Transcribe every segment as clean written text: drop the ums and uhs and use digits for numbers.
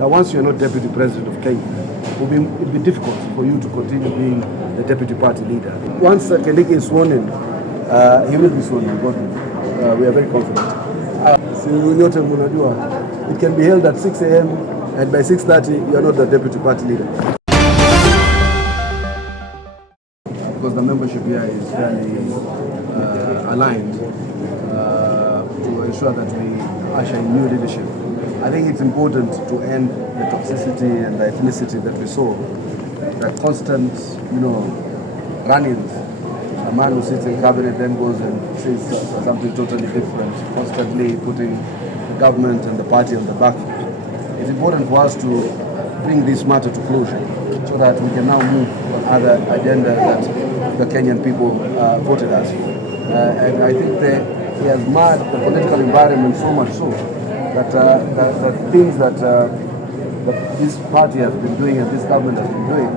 that once you're not deputy president of Kenya, it'll be difficult for you to continue being the deputy party leader. Once Kindiki is sworn in, he will be sworn in. We are very confident. It can be held at 6 a.m. and by 6:30 you are not the deputy party leader. Because the membership here is fairly aligned to ensure that we usher in new leadership. I think it's important to end the toxicity and the ethnicity that we saw, the constant, run-ins. A man who sits in cabinet then goes and says something totally different, constantly putting the government and the party on the back foot. It's important for us to bring this matter to closure so that we can now move on other agenda that the Kenyan people voted us for. And I think he has marred the political environment so much so that the things that this party has been doing and this government has been doing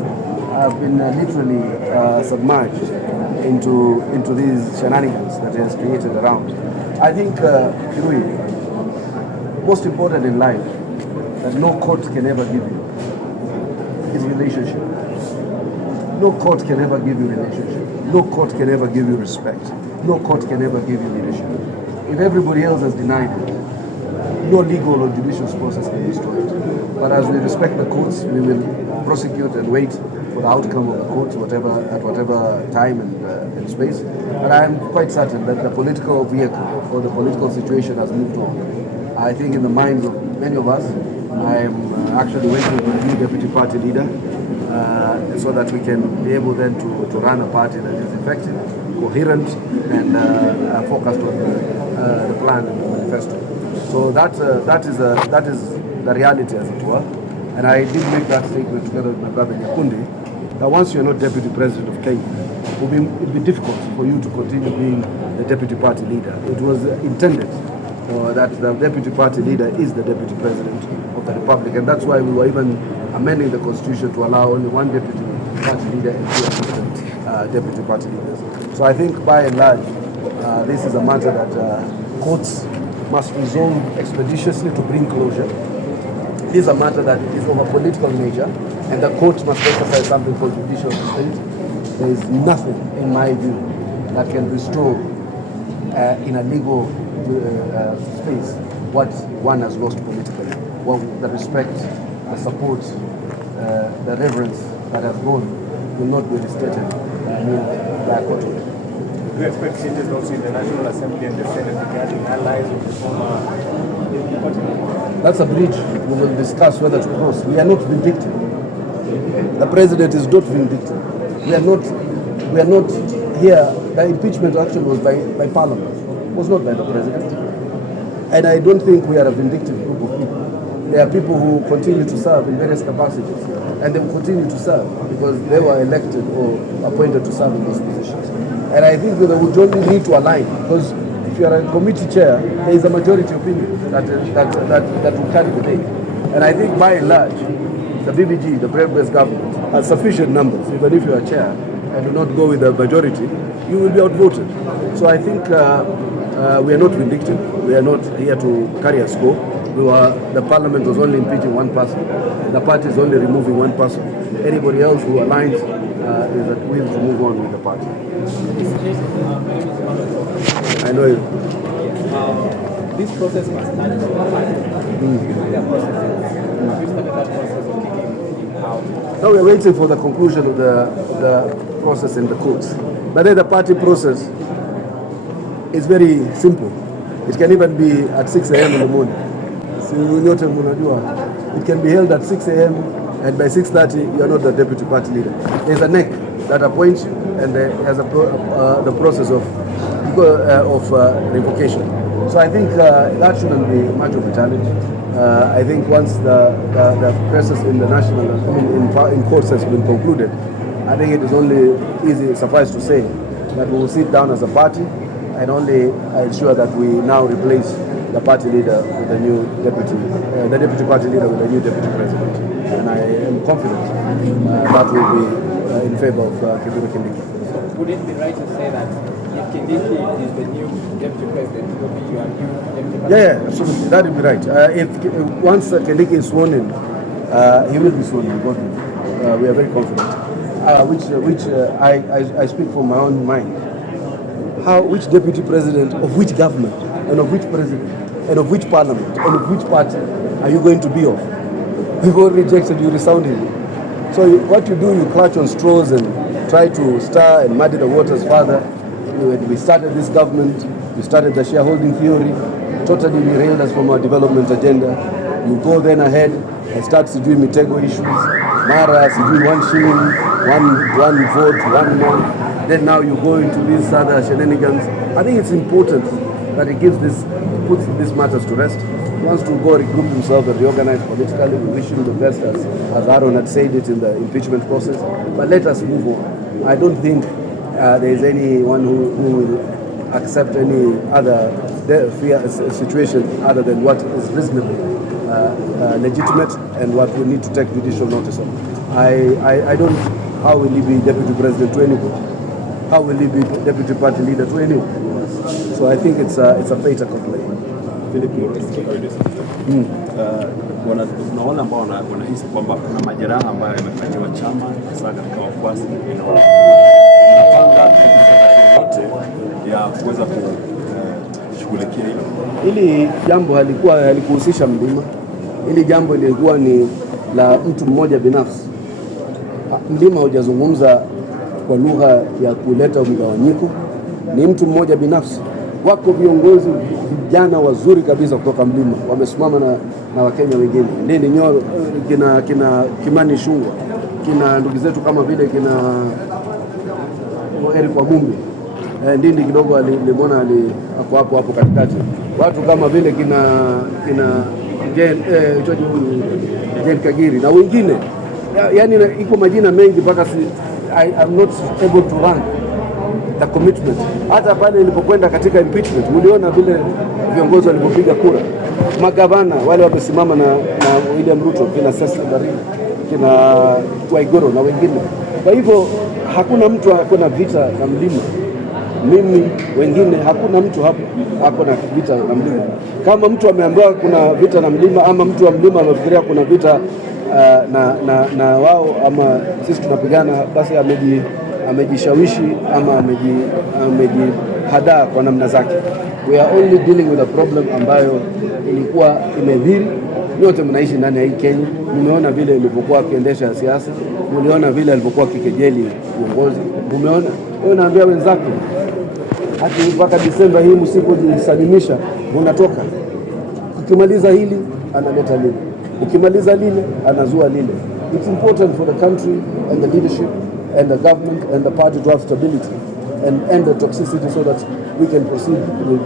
have been literally submerged into these shenanigans that he has created around. I think, most important in life that no court can ever give you is relationship. No court can ever give you relationship. No court can ever give you respect. No court can ever give you leadership. If everybody else has denied it, no legal or judicial process can destroy it. But as we respect the courts, we will prosecute and wait for the outcome of the courts, at whatever time and space. And I am quite certain that the political vehicle or the political situation has moved on. I think in the minds of many of us, I am actually waiting for a new deputy party leader so that we can be able then to run a party that is effective, coherent, and focused on the plan and the manifesto. So that is the reality, as it were. And I did make that statement together with my brother Nyakundi, that once you're not deputy president of Kenya, it'll be difficult for you to continue being the deputy party leader. It was intended that the deputy party leader is the deputy president of the republic, and that's why we were even amending the constitution to allow only one deputy party leader and two assistant deputy party leaders. So I think by and large, this is a matter that courts must resolve expeditiously to bring closure. This is a matter that is of a political nature, and the court must exercise something called judicial restraint. There is nothing, in my view, that can restore in a legal space what one has lost politically. Well, the respect, the support, the reverence that has gone will not be restated by a court. Do you expect changes also in the National Assembly and the Senate regarding allies of the former party? That's a bridge we will discuss whether to cross. We are not vindictive. The president is not vindictive. We are not here. The impeachment action was by Parliament. It was not by the president. And I don't think we are a vindictive group of people. There are people who continue to serve in various capacities, and they will continue to serve because they were elected or appointed to serve in those positions. And I think that we don't need to align, because if you are a committee chair, there is a majority opinion that will carry the day. And I think by and large, the BBG, the Brave-Based government, has sufficient numbers. Even if you are chair and do not go with the majority, you will be outvoted. So I think we are not vindictive. We are not here to carry a score. The parliament was only impeaching one person. The party is only removing one person. Anybody else who aligns is at will to move on with the party. I know you. This process must start from the party. Have you started that process of kicking him out? Now we are waiting for the conclusion of the process in the courts. But then the party process is very simple. It can even be at 6 a.m. in the morning. It can be held at 6 a.m. and by 6:30 you are not the deputy party leader. There's a NEC that appoints you, and there has the process of revocation. So I think that shouldn't be much of a challenge. I think once the process in the national, in courts has been concluded, I think it is only easy, suffice to say, that we will sit down as a party and only ensure that we now replace the party leader with the new deputy, the deputy party leader with the new deputy president. And I am confident that will be in favor of Kindiki. Would it be right to say that if Kindiki is the new deputy president, it will be your new deputy president? Yeah, absolutely. That would be right. If once Kindiki is sworn in, He will be sworn in. We are very confident. I speak from my own mind. Which deputy president of which government and of which president and of which parliament and of which party are you going to be of? We've all rejected you resoundingly. So what you do, you clutch on straws and try to stir and muddy the waters further. When we started this government, we started the shareholding theory, totally derailed us from our development agenda. You go then ahead and start doing Mitego issues, Mara, doing 1 shilling, one vote, 1 month. Then now you go into these other shenanigans. I think it's important that he puts these matters to rest. He wants to go regroup himself and reorganize politically. We wish him the best, as Aaron had said it in the impeachment process. But let us move on. I don't think there is anyone who will accept any other situation other than what is reasonable, legitimate, and what we need to take judicial notice of. I don't. How will he be deputy president to anybody? How will he be deputy party leader to anyone? So I think it's a fait accompli. Kuna wale ambao wanahisi kwamba kuna majeraha ambayo yamefanyiwa chama hasa katika wafuasi, napanga yote ya kuweza kushughulikia hilo. Hili jambo halikuhusisha Mlima. Hili jambo lilikuwa ni la mtu mmoja binafsi. Mlima hujazungumza kwa lugha ya kuleta mgawanyiko, ni mtu mmoja binafsi. Wako viongozi vijana wazuri kabisa kutoka Mlima wamesimama na Wakenya wengine, Ndindi Nyoro, kina Kimani Ichung'wah, kina ndugu zetu kama vile kina Eric Wamumbi, Ndindi kidogo alimwona ako hapo katikati, watu kama vile kina Jen Kagiri na wengine, yani iko majina mengi mpaka I am not able to run the commitment. Hata pale nilipokwenda katika impeachment, uliona vile viongozi walipopiga kura, magavana wale wamesimama na William Ruto, kina Cecil Barina, kina Waiguru na wengine. Kwa hivyo hakuna mtu hakuna vita na Mlima. Mimi wengine, hakuna mtu hapo hakuna vita na Mlima. Kama mtu ameambiwa kuna vita na Mlima, ama mtu wa Mlima amefikiria kuna vita na wao ama sisi tunapigana, basi amejishawishi ama amejihadaa kwa namna zake. We are only dealing with a problem ambayo ilikuwa imedhiri. Nyote mnaishi ndani ya hii Kenya, mmeona vile ilivyokuwa akiendesha siasa, mliona vile alivyokuwa kikejeli uongozi, umeona. Wewe naambia wenzako hadi mpaka Disemba hii msipojisalimisha unatoka. Ukimaliza hili analeta lile, ukimaliza lile anazua lile. It's important for the country and the leadership and the government and the party to have stability and end the toxicity so that we can proceed with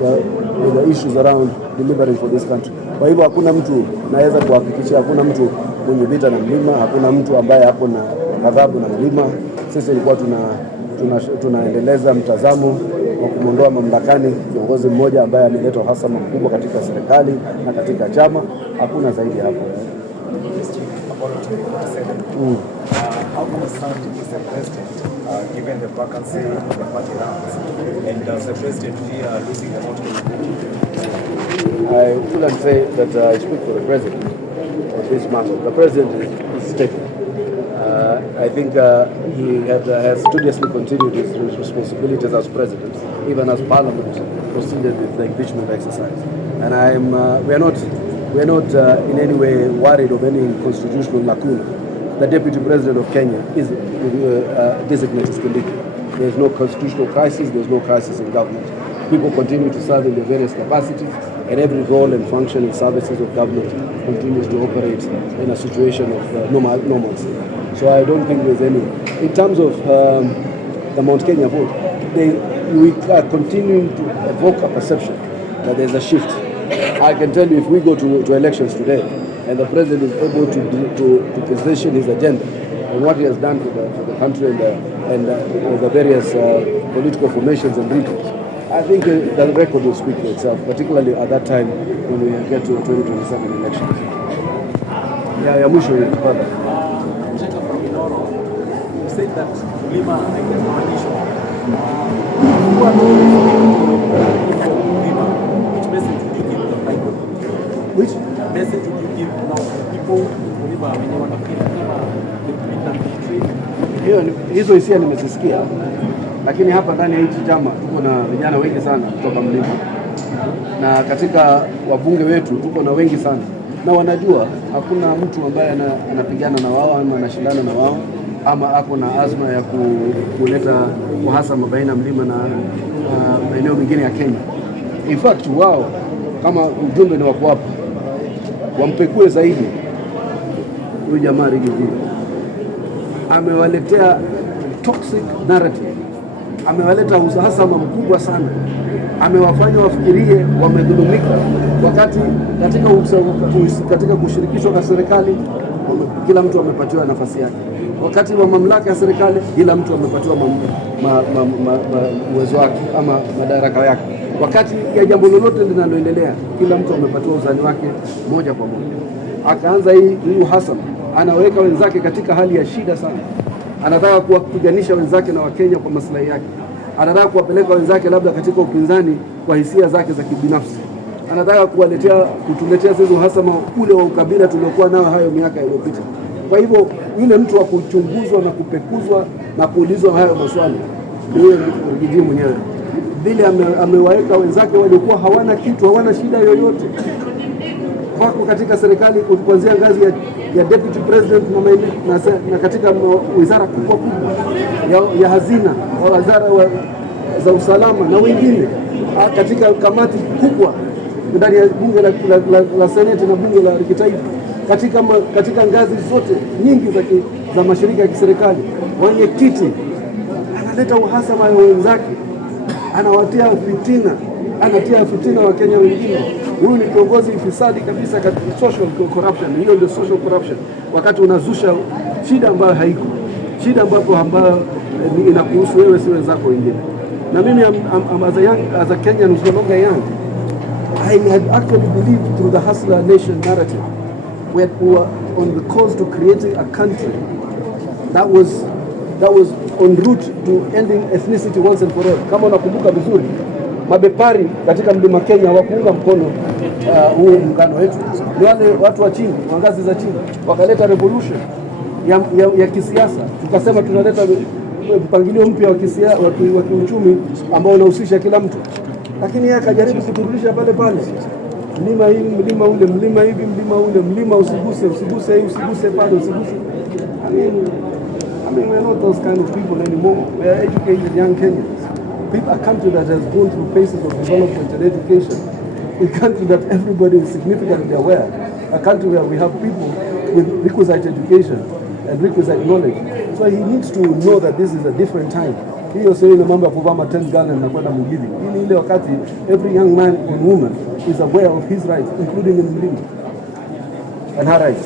the issues around delivering for this country. Kwa hivyo hakuna mtu, naweza kuhakikisha hakuna mtu mwenye vita na Mlima, hakuna mtu ambaye hapo na ghadhabu na Mlima. Sisi tulikuwa tunaendeleza mtazamo wa kumwondoa mamlakani kiongozi mmoja ambaye ameleta uhasama mkubwa katika serikali na katika chama. Hakuna zaidi hapo. How concerned is the president given the vacancy in the party ranks, and does the president fear losing the vote? I wouldn't say that I speak for the president of this matter. The president is stable. I think he has studiously continued his responsibilities as president, even as Parliament proceeded with the impeachment exercise. And we are not in any way worried of any constitutional lacuna. The Deputy President of Kenya is designated as Kindiki. There is no constitutional crisis, there is no crisis in government. People continue to serve in their various capacities, and every role and function in services of government continues to operate in a situation of normalcy. So I don't think there's any. In terms of the Mount Kenya vote, we are continuing to evoke a perception that there's a shift. I can tell you, if we go to elections today, and the president is able to position his agenda and what he has done for the country and the various political formations and regions, I think the record will speak for itself, particularly at that time when we get to 2027 elections. Yeah, mwisho further. You said that Lima identification. Which message would you give to the people? Which message would you give now to people mlima wenyewe wanafikiri kama hizo hisia nimezisikia, lakini hapa ndani ya hichi chama tuko na vijana wengi sana kutoka mlima, na katika wabunge wetu tuko na wengi sana, na wanajua hakuna mtu ambaye anapigana na wao ama anashindana na wao ama ako na azma ya kuleta uhasama baina mlima na maeneo mengine ya Kenya. In fact wao kama ujumbe ni wako hapa, wampekue zaidi huyu jamaa Rigiji. Amewaletea toxic narrative, amewaleta uhasama mkubwa sana, amewafanya wafikirie wamedhulumika, wakati katika kushirikishwa kwa serikali kila mtu amepatiwa nafasi yake, wakati wa mamlaka ya serikali kila mtu amepatiwa uwezo wake ama madaraka yake, wakati ya jambo lolote linaloendelea kila mtu amepatiwa uzani wake moja kwa moja. Akaanza hii uhasama, anaweka wenzake katika hali ya shida sana. Anataka kuwapiganisha wenzake na Wakenya kwa maslahi yake. Anataka kuwapeleka wenzake labda katika upinzani kwa hisia zake za kibinafsi. Anataka kutuletea sisi uhasama ule wa ukabila tuliokuwa nao hayo miaka iliyopita. Kwa hivyo yule mtu wa kuchunguzwa na kupekuzwa na kuulizwa hayo maswali ni yule Rigiji mwenyewe. Vile amewaweka wenzake waliokuwa hawana kitu, hawana shida yoyote, wako katika serikali kuanzia ngazi ya deputy president na katika wizara kubwa ya hazina, wizara za usalama na wengine katika kamati kubwa ndani ya bunge la seneti na bunge la kitaifa, katika ngazi zote nyingi za mashirika ya kiserikali, wenyekiti. Analeta uhasama wa wenzake, anawatia fitina, anatia fitina wa Kenya wengine. Huyu ni kiongozi fisadi kabisa katika social corruption. Hiyo ndio social corruption, wakati unazusha shida ambayo haiko, shida ambayo inakuhusu wewe, si wenzako wengine. Na mimi as a Kenyan who's no longer young, I had actually believed through the Hustler Nation narrative we were on the course to creating a country that was en route to ending ethnicity once and for all. Kama unakumbuka vizuri, mabepari katika mlima Kenya hawakuunga mkono huu muungano wetu. Ni wale watu wa chini, wa ngazi za chini, wakaleta revolution ya kisiasa. Tukasema tunaleta mpangilio mpya wa kiuchumi ambao unahusisha kila mtu, lakini yeye akajaribu kuturudisha pale pale, mlima hii, mlima ule, mlima hivi, mlima ule, mlima usiguse hii, usiguse pale, usiguse. I mean, we're not those kind of people anymore. We are educated young Kenyans. A country that has gone through phases of development and education. A country that everybody is significantly aware. A country where we have people with requisite education and requisite knowledge. So he needs to know that this is a different time. Hiyo sio ile mambo ya kuvaa tent gun na kwenda mjini. Hii ni ile wakati every young man and woman is aware of his rights, including in living and her rights.